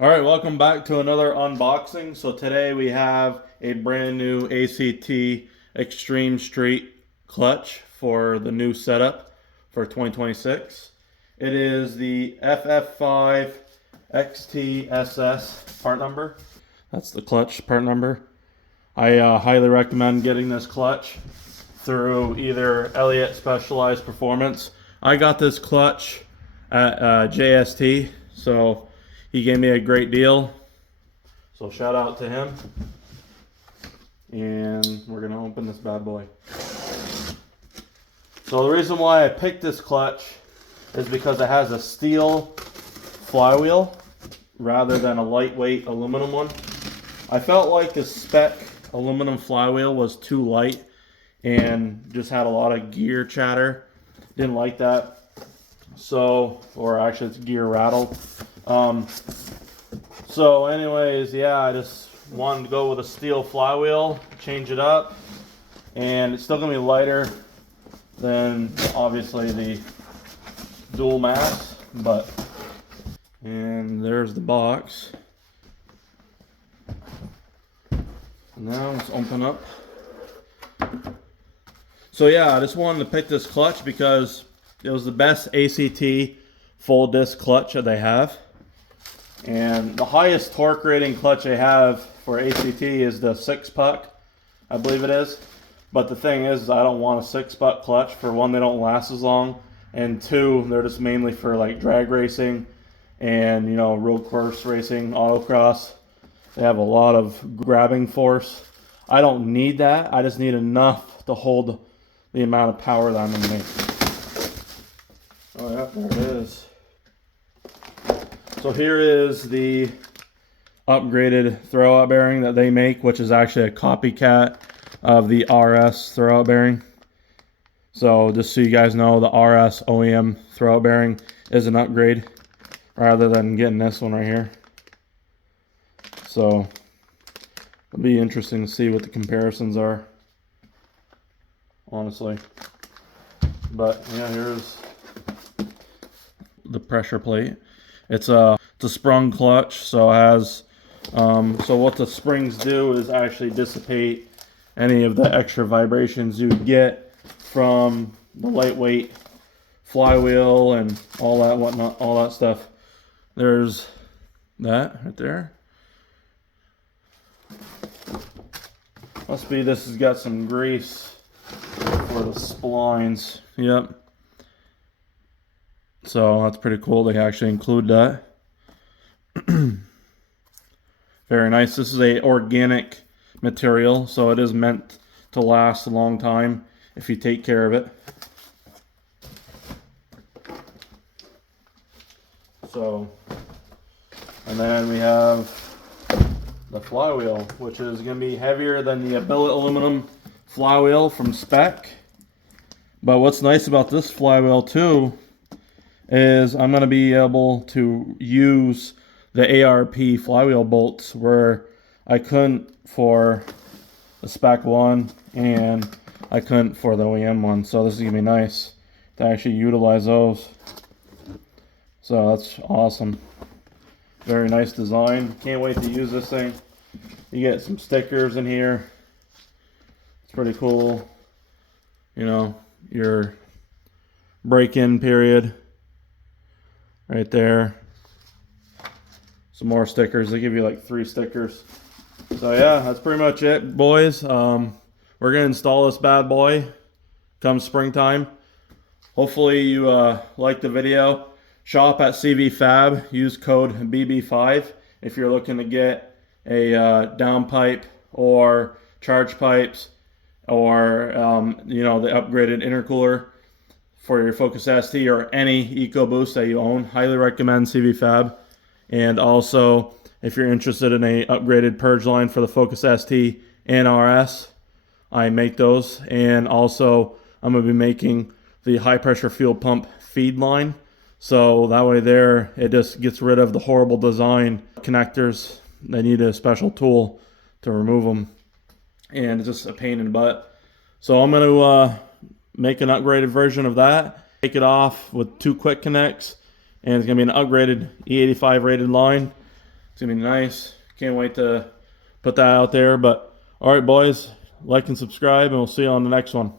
All right, welcome back to another unboxing. So today we have a brand new ACT Extreme Street clutch for the new setup for 2026. It is the FF5 XTSS part number. That's the clutch part number. I highly recommend getting this clutch through either Elliott Specialized Performance. I got this clutch at JST, so he gave me a great deal. So shout out to him. And we're gonna open this bad boy. So the reason why I picked this clutch is because it has a steel flywheel rather than a lightweight aluminum one. I felt like the spec aluminum flywheel was too light and just had a lot of gear chatter. Didn't like that. So, or actually it's gear rattle. So anyways, yeah, I just wanted to go with a steel flywheel, change it up, and it's still gonna be lighter than obviously the dual mass, but, and there's the box. Now let's open up. So yeah, I just wanted to pick this clutch because it was the best ACT full disc clutch that they have. And the highest torque rating clutch they have for ACT is the 6-puck, I believe it is. But the thing is, I don't want a 6-puck clutch. For one, they don't last as long, and two, they're just mainly for like drag racing and, you know, road course racing, autocross. They have a lot of grabbing force. I don't need that. I just need enough to hold the amount of power that I'm going to make. Oh yeah, there it is. So here is the upgraded throwout bearing that they make, which is actually a copycat of the RS throwout bearing. So just so you guys know, the RS OEM throwout bearing is an upgrade rather than getting this one right here. So it'll be interesting to see what the comparisons are, honestly. But yeah, here's the pressure plate. It's a sprung clutch, so it has so what the springs do is actually dissipate any of the extra vibrations you get from the lightweight flywheel and all that whatnot, all that stuff. There's that right there. Must be this has got some grease for the splines. Yep. So that's pretty cool. They actually include that. Very nice. This is a organic material, so it is meant to last a long time if you take care of it. So, and then we have the flywheel, which is going to be heavier than the billet aluminum flywheel from spec. But what's nice about this flywheel too is I'm going to be able to use the ARP flywheel bolts where I couldn't for the spec one and I couldn't for the OEM one. So this is going to be nice to actually utilize those. So that's awesome. Very nice design. Can't wait to use this thing. You get some stickers in here. It's pretty cool. You know, your break-in period. Right there. Some more stickers. They give you like 3 stickers. So yeah, that's pretty much it, boys. We're gonna install this bad boy come springtime. Hopefully you like the video. Shop at CV Fab. Use code BB5 if you're looking to get a downpipe or charge pipes or you know, the upgraded intercooler for your Focus ST or any EcoBoost that you own. Highly recommend CV Fab. And also, if you're interested in a upgraded purge line for the Focus ST and RS, I make those. And also, I'm going to be making the high pressure fuel pump feed line. So that way there, it just gets rid of the horrible design connectors. They need a special tool to remove them. And it's just a pain in the butt. So I'm going to make an upgraded version of that. Take it off with 2 quick connects. And it's going to be an upgraded E85 rated line. It's gonna be nice. Can't wait to put that out there. But all right, boys, like and subscribe, and we'll see you on the next one.